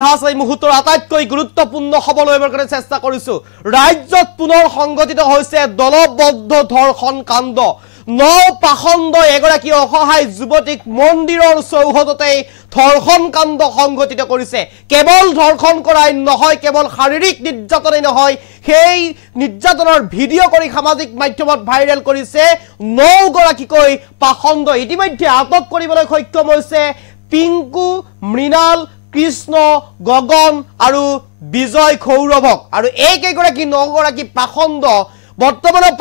এই মুহূৰ্তৰ আটাইতকৈ গুৰুত্বপূৰ্ণ খবৰ লবৰ কাৰণে চেষ্টা কৰিছো ৰাজ্যত পুনৰ সংগঠিত হৈছে দলবদ্ধ ধৰ্ষণ কাণ্ড নপাখণ্ড এগৰাকী অসহায় যুৱতীক মন্দিৰৰ চৌহদতে ধৰ্ষণ কাণ্ড সংগঠিত কৰিছে কেৱল ধৰ্ষণ কৰাই নহয় কেৱল শাৰীৰিক নিৰ্যাতনই নহয় সেই নিৰ্যাতনৰ ভিডিঅ কৰি সামাজিক মাধ্যমত ভাইৰেল কৰিছে নগৰাকীকৈ পাখণ্ড ইতিমধ্যে আটক কৰিবলৈ সক্ষম হৈছে পিংকু মৃণাল কৃষ্ণ গগন আৰু বিজয় খৌৰৱক আৰু এইকেইগৰাকী নগৰাকী পাখণ্ড বৰ্তমানৰ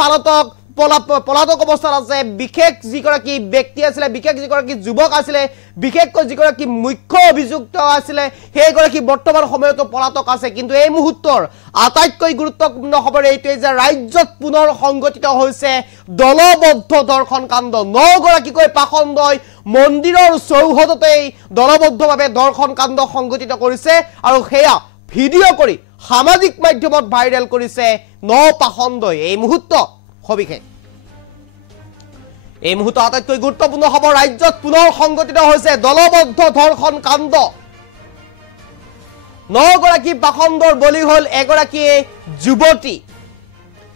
পলাতক অৱস্থাত আছে বিশেষ যিগৰাকী ব্যক্তি আছিলে বিশেষ যিগৰাকী যুৱক আছিলে বিশেষকৈ যিগৰাকী মুখ্য অভিযুক্ত আছিলে সেইগৰাকী বৰ্তমান সময়তো পলাতক আছে কিন্তু এই মুহূৰ্তৰ আটাইতকৈ গুৰুত্বপূৰ্ণ খবৰ এইটোৱে যে ৰাজ্যত পুনৰ সংগঠিত হৈছে দলবদ্ধ ধৰ্ষণ কাণ্ড নগৰাকীকৈ পাখণ্ডই মন্দিৰৰ চৌহদতে দলবদ্ধভাৱে ধৰ্ষণ কাণ্ড সংগঠিত কৰিছে আৰু হেয়া ভিডিঅ কৰি সামাজিক মাধ্যমত ভাইৰেল কৰিছে নপাখণ্ডই এই মুহূৰ্ত হবিখে এই মুহূৰ্ত আটাইতকৈ গুৰুত্বপূৰ্ণ খবৰ ৰাজ্যত পুনৰ সংগঠিত হৈছে দলবদ্ধ ধৰ্ষণ কাণ্ড নগৰাকী পাখণ্ডৰ বলি হল এগৰাকী যুৱতী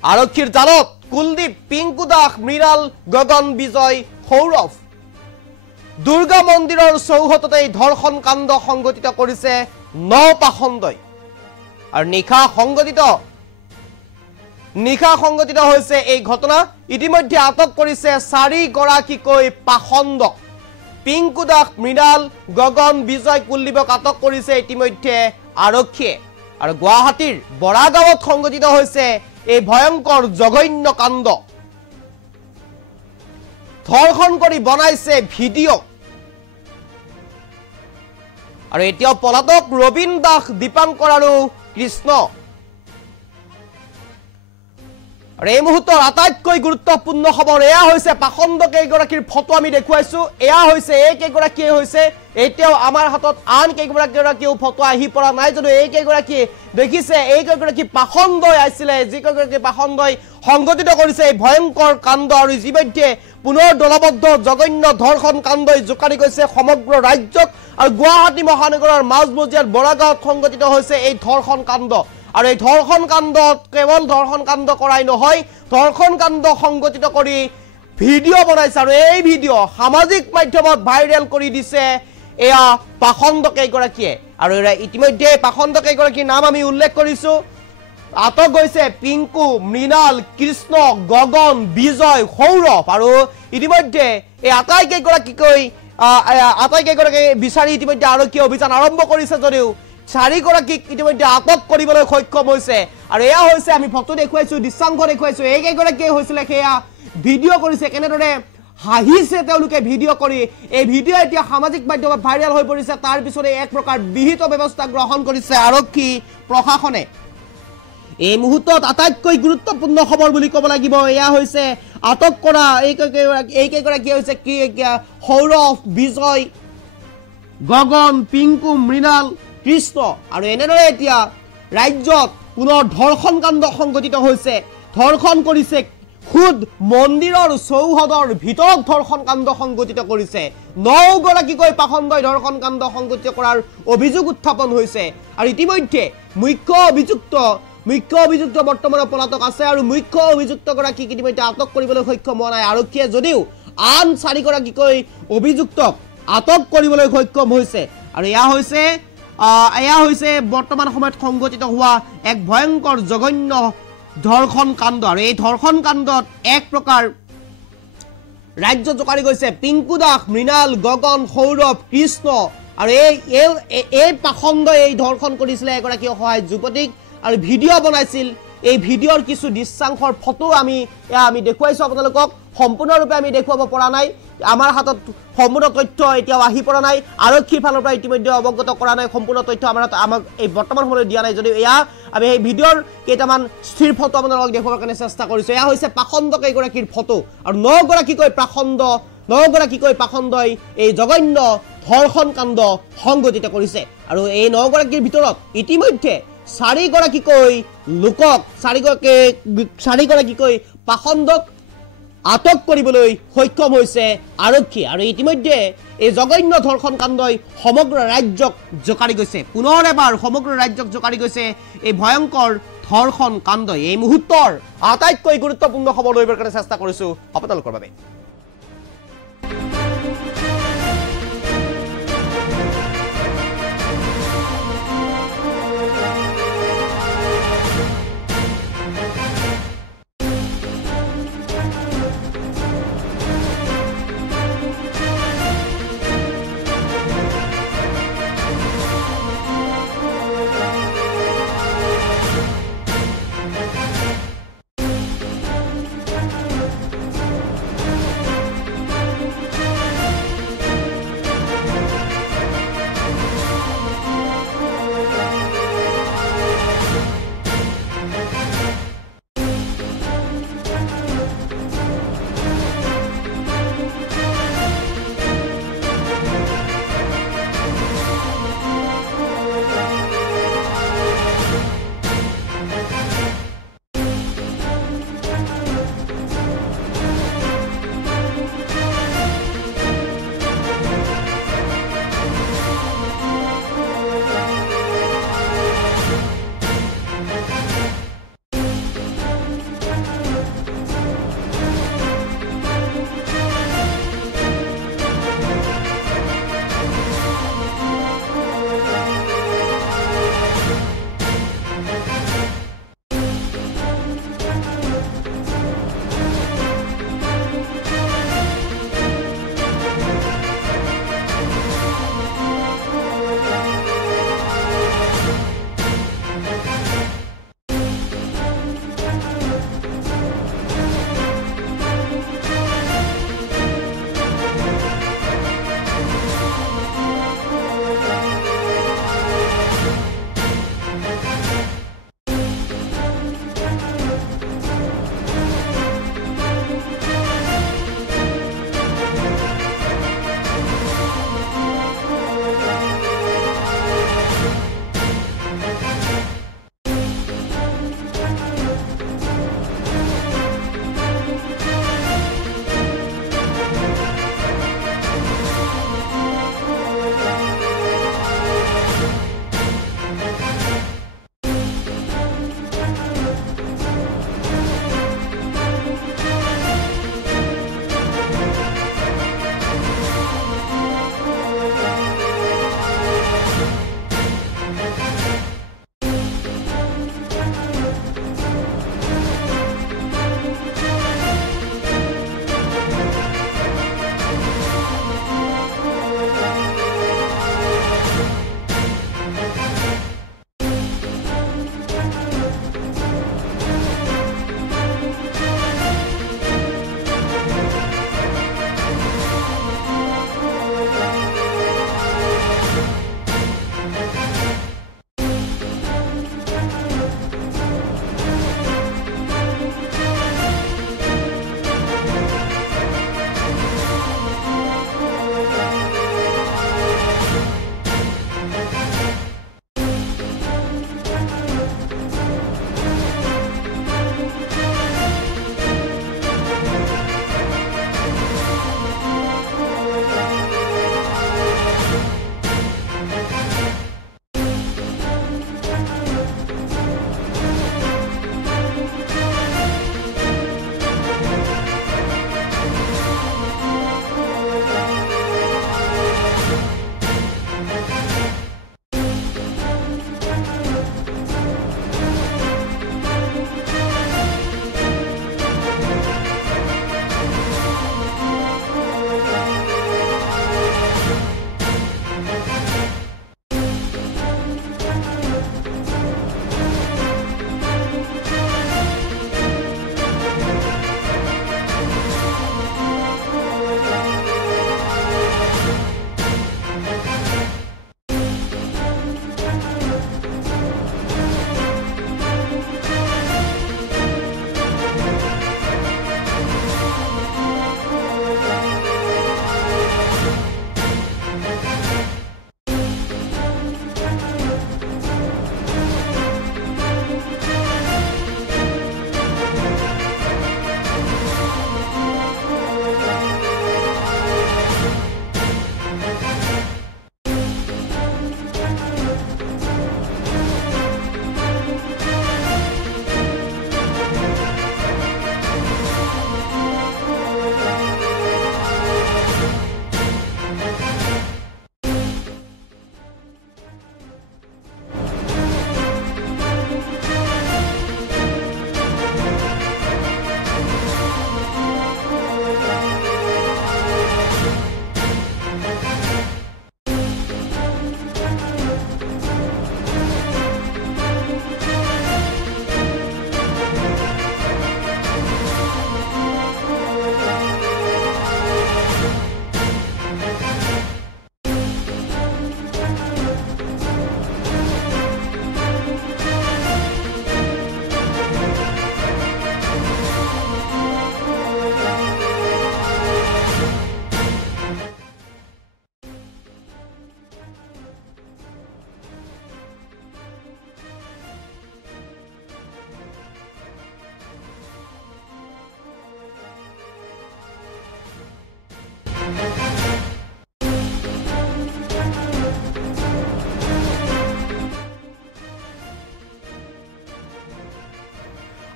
আৰক্ষীৰ জালত কুলদীপ পিংকু দাস মৃণাল গগন বিজয় সৌৰভ দুৰ্গা মন্দিৰৰ চৌহদতে ধৰ্ষণ কাণ্ড সংগঠিত কৰিছে নপাখণ্ডই আৰু নিশা সংগঠিত হৈছে এই ঘটনা ইতিমধ্যে আটক কৰিছে 4 গৰাকীকৈ পাখণ্ডক পিংকু দাস মৃণাল গগন বিজয় কুলদীপক আটক কৰিছে ইতিমধ্যে আৰক্ষীয়ে আৰু গুৱাহাটীৰ বৰাগাঁৱত সংগঠিত হৈছে এই ভয়ংকৰ জঘন্য কাণ্ড ধৰ্ষণ কৰি বনাইছে ভিডিঅ আৰু এতিয়া পলাতক ৰবীন দাস দীপাংকৰ আৰু কৃষ্ণ আৰু এই মুহূৰ্তৰ আটাইতকৈ গুৰুত্বপূৰ্ণ খবৰ এয়া হৈছে পাখণ্ড কেইগৰাকীৰ ফটো আমি দেখুৱাইছো এয়া হৈছে এই কেইগৰাকী হৈছে এতিয়াও আমাৰ হাতত আন কেইগৰাকীও ফটো আহি পৰা নাই যদিও এই কেইগৰাকী দেখিছে এই কেইগৰাকী পাখণ্ডই আছিলে যি কেইগৰাকী পাখণ্ডই সংগঠিত কৰিছে এই ভয়ংকৰ কাণ্ড আৰু ইতিমধ্যে পুনৰ দলবদ্ধ জঘন্য ধৰ্ষণ কাণ্ডই জোকাৰি গৈছে সমগ্ৰ ৰাজ্যক আৰু গুৱাহাটী মহানগৰৰ মাজমজিয়াত বৰাগাঁৱত সংগঠিত হৈছে এই ধৰ্ষণ কাণ্ড আৰু এই ধৰ্ষণ কাণ্ডত কেৱল ধৰ্ষণ কাণ্ড কৰাই নহয় ধৰ্ষণ কাণ্ড সংগঠিত কৰি ভিডিঅ বনাইছে আৰু এই ভিডিঅ সামাজিক মাধ্যমত ভাইৰেল কৰি দিছে এয়া পাখণ্ড কেইগৰাকীয়ে আৰু ইতিমধ্যে পাখণ্ড কেইগৰাকীৰ নাম আমি উল্লেখ কৰিছো আটক গৈছে পিংকু মৃণাল কৃষ্ণ গগন বিজয় সৌৰভ আৰু ইতিমধ্যে এই আটাইকেইগৰাকীকৈ বিচাৰি ইতিমধ্যে আৰক্ষীয়ে অভিযান আৰম্ভ কৰিছে যদিও 4 গৰাকীক ইতিমধ্যে আটক কৰিবলৈ সক্ষম হৈছে আৰু এয়া হৈছে আমি ফটো দেখুৱাইছো দৃশ্যাংশ দেখুৱাইছো এই কেইগৰাকী হৈছিলে সেয়া ভিডিঅ কৰিছে কেনেদৰে হাঁহিছে তেওঁলোকে ভিডিঅ কৰি এই ভিডিঅ এতিয়া সামাজিক মাধ্যমত ভাইৰেল হৈ পৰিছে তাৰ পিছতে এক প্ৰকাৰ বিহিত ব্যৱস্থা গ্ৰহণ কৰিছে আৰক্ষী প্ৰশাসনে এই মুহূৰ্তত আটাইতকৈ গুৰুত্বপূৰ্ণ খবৰ বুলি ক'ব লাগিব এয়া হৈছে আটক কৰা এই কেইগৰাকী হৈছে কি সৌৰভ বিজয় গগন পিংকু মৃণাল কৃষ্ণ আৰু এনেদৰে এতিয়া ৰাজ্যত পুনৰ ধৰ্ষণ কাণ্ড সংগঠিত হৈছে ধৰ্ষণ কৰিছে খুদ মন্দিৰৰ চৌহদৰ ভিতৰত ধৰ্ষণ কাণ্ড সংগঠিত কৰিছে 9 গৰাকীকৈ পাখণ্ডই ধৰ্ষণ কাণ্ড সংগঠিত কৰাৰ অভিযোগ উত্থাপন হৈছে আৰু ইতিমধ্যে মুখ্য অভিযুক্ত বৰ্তমানৰ পলাতক আছে আৰু মুখ্য অভিযুক্ত গৰাকীক ইতিমধ্যে আটক কৰিবলৈ সক্ষম হোৱা নাই আৰক্ষীয়ে যদিও আন 4 গৰাকীকৈ অভিযুক্তক আটক কৰিবলৈ সক্ষম হৈছে আৰু এয়া হৈছে বৰ্তমান সময়ত সংগঠিত হোৱা এক ভয়ংকৰ জঘন্য ধৰ্ষণ কাণ্ড আৰু এই ধৰ্ষণ কাণ্ডত এক প্ৰকাৰ ৰাজ্য জোকাৰি গৈছে পিংকু দাস মৃণাল গগন সৌৰভ কৃষ্ণ আৰু এই পাখণ্ডই এই ধৰ্ষণ কৰিছিলে এগৰাকী অসহায় যুৱতীক আৰু ভিডিঅ বনাইছিল এই ভিডিঅৰ কিছু দৃশ্যাংশৰ ফটো আমি দেখুৱাইছো আপোনালোকক সম্পূৰ্ণৰূপে আমি দেখুৱাব পৰা নাই আমাৰ হাতত সম্পূৰ্ণ তথ্য এতিয়াও আহি পৰা নাই আৰক্ষীৰ ফালৰ পৰা ইতিমধ্যে অৱগত কৰা নাই সম্পূৰ্ণ তথ্য আমাক এই বৰ্তমান সময়ত দিয়া নাই যদিও এয়া আমি এই ভিডিঅৰ কেইটামান স্থিৰ ফটো আপোনালোকক দেখুৱাবৰ কাৰণে চেষ্টা কৰিছো এয়া হৈছে পাখণ্ড কেইগৰাকীৰ ফটো আৰু 9 গৰাকীকৈ পাখণ্ডই এই জঘন্য ধৰ্ষণ কাণ্ড সংগঠিত কৰিছে আৰু এই 9 গৰাকীৰ ভিতৰত ইতিমধ্যে 4 গৰাকীকৈ লোকক 4 গৰাকীকৈ পাখণ্ডক আটক কৰিবলৈ সক্ষম হৈছে আৰক্ষী আৰু ইতিমধ্যে এই জঘন্য ধৰ্ষণ কাণ্ডই সমগ্ৰ ৰাজ্যক জোকাৰি গৈছে পুনৰ এবাৰ সমগ্ৰ ৰাজ্যক জোকাৰি গৈছে এই ভয়ংকৰ ধৰ্ষণ কাণ্ডই এই মুহূৰ্তৰ আটাইতকৈ গুৰুত্বপূৰ্ণ খবৰ লৈ কাৰণে চেষ্টা কৰিছো আপোনালোকৰ বাবে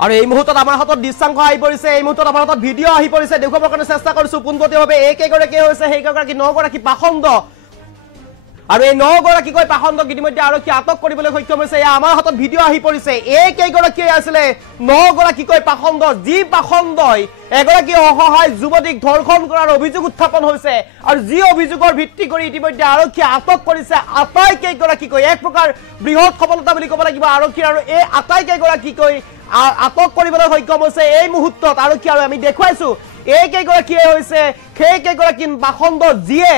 আৰু এই মুহূৰ্তত আমাৰ হাতত দৃশ্যাংশ আহি পৰিছে এই মুহূৰ্তত আমাৰ হাতত ভিডিঅ' আহি পৰিছে দেখুৱাবৰ কাৰণে চেষ্টা কৰিছো পোনপটীয়াভাৱে একেগৰাকী হৈছে সেইগৰাকী 9 গৰাকী পাখণ্ড আৰু এই 9 গৰাকীকৈ পাখণ্ডক ইতিমধ্যে আৰক্ষী আটক কৰিবলৈ সক্ষম হৈছে এয়া আমাৰ হাতত ভিডিঅ' আহি পৰিছে এই কেইগৰাকী আছিলে 9 গৰাকীকৈ পাখণ্ড যি পাখণ্ডই এগৰাকী অসহায় যুৱতীক ধৰ্ষণ কৰাৰ অভিযোগ উত্থাপন হৈছে আৰু যি অভিযোগৰ ভিত্তি কৰি ইতিমধ্যে আৰক্ষী আটক কৰিছে আটাইকেইগৰাকীকৈ এক প্ৰকাৰ বৃহৎ সফলতা বুলি ক'ব লাগিব আৰক্ষী আৰু এই আটাইকেইগৰাকীকৈ আটক কৰিবলৈ সক্ষম হৈছে এই মুহূৰ্তত আৰক্ষী আৰু আমি দেখুৱাইছো এই কেইগৰাকীয়ে হৈছে সেই কেইগৰাকী পাখণ্ড যিয়ে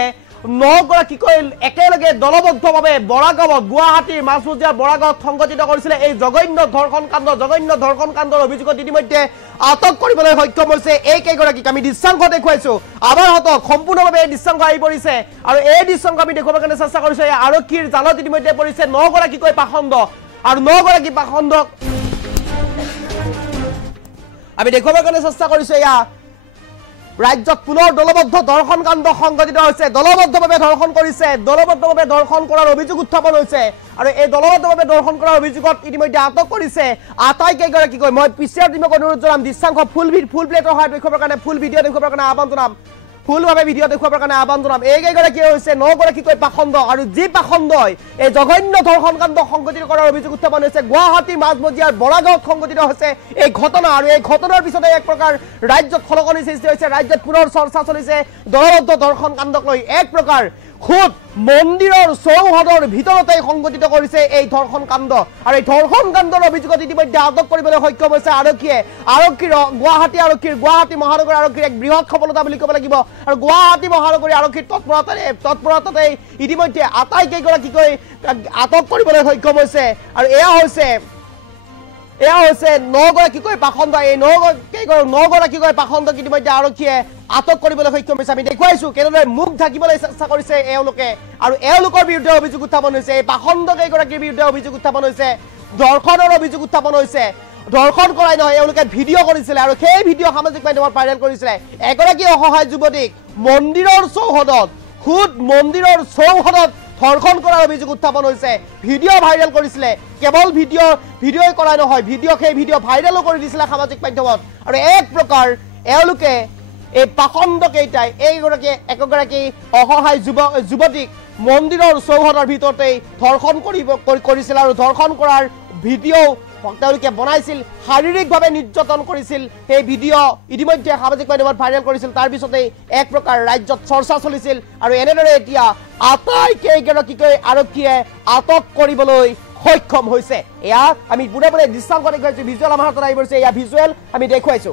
9 গৰাকীকৈ একেলগে দলবদ্ধভাৱে বৰাগাঁৱত গুৱাহাটীৰ মাছমজিয়াৰ বৰাগাঁৱত সংঘটিত কৰিছিলে এই জঘন্য ধৰ্ষণ কাণ্ডৰ অভিযোগত ইতিমধ্যে আটক কৰিবলৈ সক্ষম হৈছে এই কেইগৰাকীক আমি দৃশ্যাংশ দেখুৱাইছো আমাৰ হাতত সম্পূৰ্ণভাৱে এই দৃশ্যাংশ আহি পৰিছে আৰু এই দৃশ্যাংশ আমি দেখুৱাবৰ কাৰণে চেষ্টা কৰিছো এই আৰক্ষীৰ জালত ইতিমধ্যে পৰিছে 9 গৰাকীকৈ পাখণ্ড আৰু 9 গৰাকী পাখণ্ডক আমি দেখুৱাবৰ কাৰণে চেষ্টা কৰিছো এয়া ৰাজ্যত পুনৰ দলবদ্ধ ধৰ্ষণ কাণ্ড সংঘটিত হৈছে দলবদ্ধভাৱে ধৰ্ষণ কৰিছে দলবদ্ধভাৱে ধৰ্ষণ কৰাৰ অভিযোগ উত্থাপন হৈছে আৰু এই দলবদ্ধভাৱে ধৰ্ষণ কৰাৰ অভিযোগত ইতিমধ্যে আটক কৰিছে আটাইকেইগৰাকীকৈ মই পিছৰ দিনক অনুৰোধ জনাম দৃশ্যাংশ ফুল প্লেটৰ সহায়ত দেখুৱাবৰ কাৰণে ফুল ভিডিঅ' দেখুৱাবৰ কাৰণে আহ্বান জনাম ফুলভাৱে ভিডিঅ' দেখুৱাবৰ কাৰণে আহ্বান জনাম এইকেইগৰাকী হৈছে 9 গৰাকীকৈ পাখণ্ড আৰু যি পাখণ্ডই এই জঘন্য ধৰ্ষণ কাণ্ড সংঘটিত কৰাৰ অভিযোগ উত্থাপন হৈছে গুৱাহাটী মাজমজিয়াৰ বৰাগাঁৱত সংঘটিত হৈছে এই ঘটনা আৰু এই ঘটনাৰ পিছতে এক প্ৰকাৰ ৰাজ্যত খলকনি সৃষ্টি হৈছে ৰাজ্যত পুনৰ চৰ্চা চলিছে দলবদ্ধ ধৰ্ষণ কাণ্ডক লৈ এক প্ৰকাৰ খুদ মন্দিৰৰ চৌহদৰ ভিতৰতে সংঘটিত কৰিছে এই ধৰ্ষণ কাণ্ড আৰু এই ধৰ্ষণ কাণ্ডৰ অভিযোগত ইতিমধ্যে আটক কৰিবলৈ সক্ষম হৈছে গুৱাহাটী মহানগৰ আৰক্ষীৰ এক বৃহৎ সফলতা বুলি ক'ব লাগিব আৰু গুৱাহাটী মহানগৰী আৰক্ষীৰ তৎপৰতাতে ইতিমধ্যে আটাইকেইগৰাকীকৈ আটক কৰিবলৈ সক্ষম হৈছে আৰু এয়া হৈছে 9 গৰাকীকৈ পাখণ্ড এই 9 গৰাকীকৈ পাখণ্ডক ইতিমধ্যে আৰক্ষীয়ে আটক কৰিবলৈ সক্ষম হৈছে আমি দেখুৱাইছো কেনেদৰে মুখ ঢাকিবলৈ চেষ্টা কৰিছে এওঁলোকে আৰু এওঁলোকৰ বিৰুদ্ধে অভিযোগ উত্থাপন হৈছে এই পাখণ্ড কেইগৰাকীৰ বিৰুদ্ধে অভিযোগ উত্থাপন হৈছে ধৰ্ষণৰ অভিযোগ উত্থাপন হৈছে ধৰ্ষণ কৰাই নহয় এওঁলোকে ভিডিঅ' কৰিছিলে আৰু সেই ভিডিঅ' সামাজিক মাধ্যমত ভাইৰেল কৰিছিলে এগৰাকী অসহায় যুৱতীক মন্দিৰৰ চৌহদত ধৰ্ষণ কৰাৰ অভিযোগ উত্থাপন হৈছে ভিডিঅ' ভাইৰেল কৰিছিলে কেৱল ভিডিঅ'ই কৰাই নহয় সেই ভিডিঅ' ভাইৰেলো কৰি দিছিলে সামাজিক মাধ্যমত আৰু এক প্ৰকাৰ এওঁলোকে এই পাখণ্ড কেইটাই একগৰাকী অসহায় যুৱতীক মন্দিৰৰ চৌহদৰ ভিতৰতে ধৰ্ষণ কৰিছিল আৰু ধৰ্ষণ কৰাৰ ভিডিঅ' তেওঁলোকে বনাইছিল শাৰীৰিকভাৱে নিৰ্যাতন কৰিছিল সেই ভিডিঅ' ইতিমধ্যে সামাজিক মাধ্যমত ভাইৰেল কৰিছিল তাৰ পিছতে এক প্ৰকাৰ ৰাজ্যত চৰ্চা চলিছিল আৰু এনেদৰে এতিয়া আটাইকেইগৰাকীকৈ আৰক্ষীয়ে আটক কৰিবলৈ সক্ষম হৈছে এয়া আমি পুনে দৃশ্যাংশ দেখুৱাইছো ভিজুৱেল আমাৰ হাতত আহি পৰিছে এয়া ভিজুৱেল আমি দেখুৱাইছো